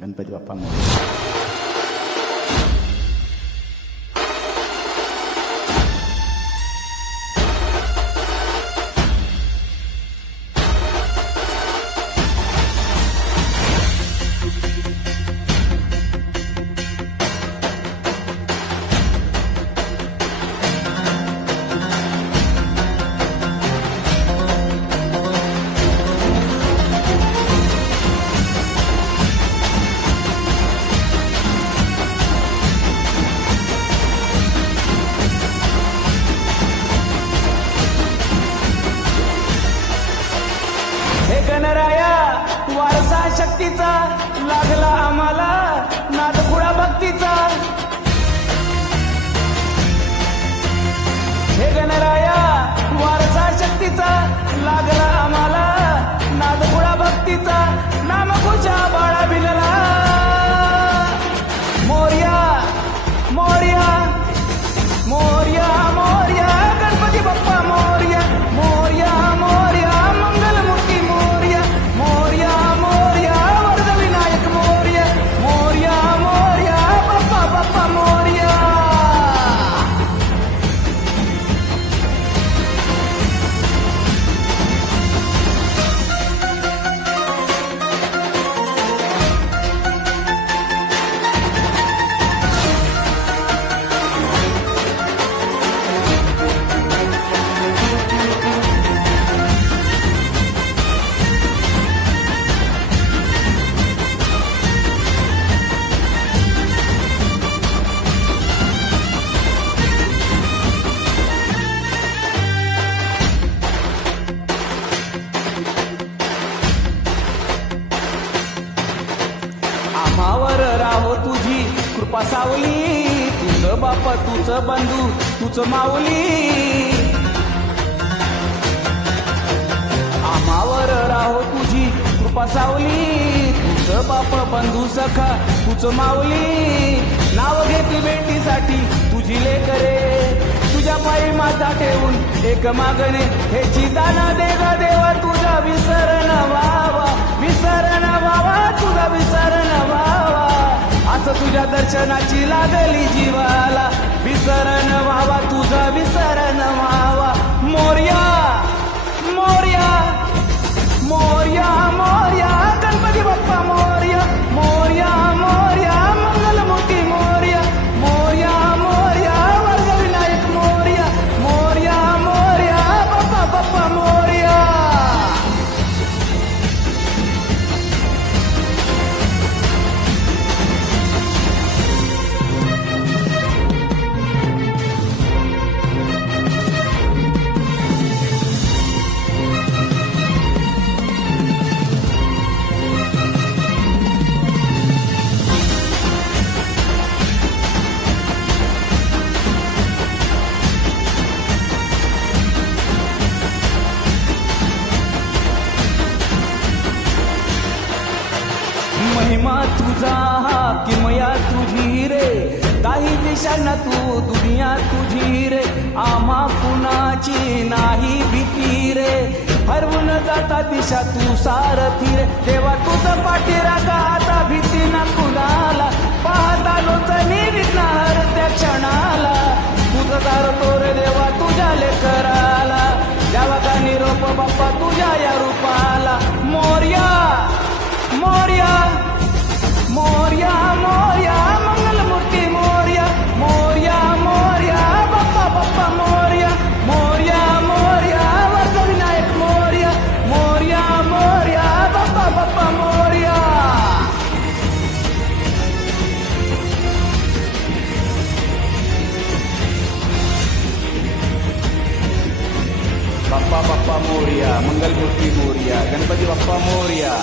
गणपती बाप्पा मोरया. हे गणराया वारसा शक्तीचा लागला आम्हाला नादखुळा भक्तीचा. हे गणराया वारसा शक्तीचा लागला आम्हाला नादखुळा भक्तीचा. नामकुशा बाळा भिनला मोरया मोरया मोरया मोरया गणपती बाप्पा मोरया मोरया मोरया मंगलमूर्ती मोरया मोरया मोरया वरदविनायक मोरया मोरया मोरया बाप्पा बाप्पा मोरया. आम्हावर राहो तुझी कृपा सावली, तुझं बाप तुझं बंधू तुझं माऊली. आम्हावर राहो तुझी कृपा सावली, तुझं बाप बंधू सखा तुझं माऊली. नाव घेते भेटीसाठी तुझी लेकरे, तुझ्या पायी माझा ठेवून एक मागणे ह्याची दान दे ग देवा. तुझा विसरण व्हावा विसरण व्हावा तुझा विसरण व्हावा. आज तुझ्या दर्शनाची लागली जीवाला, विसरण व्हावा तुझा विसरण व्हावा. मोरया मोरया मोरया मोरया गणपती बाप्पा मोरया मोरया मोरया मंगलमूर्ती मोरया मोरया मोरया वरदविनायक मोरया मोरया मोरया बाप्पा बाप्पा मोरया. महिमा तुझा हा किमया तुझी रे, काही दिशांना तू दुनिया तुझी रे. आम्हा कुणाची नाही भीती रे, हरवून जाता दिशा तू सारथी रे. देवा तुझं पाठीरागा आता भीती ना कुणाला, पाहता लोचनी विघ्नहर त्या क्षणाला. तुझं दार तोर देवा तुझ्या लेकराला, द्यावा का निरोप बाप्पा तुझ्या या रूपाला. मोरया मोरया मोरया मोरया मंगलमूर्ती मोरया मोरया मोरया बाप्पा बाप्पा मोरया मोरया मोरया वरदविनायक मोरया मोरया मोरया बाप्पा बाप्पा मोरया. बाप्पा बाप्पा मोरया मंगलमूर्ती मोरया गणपती बाप्पा मोरया.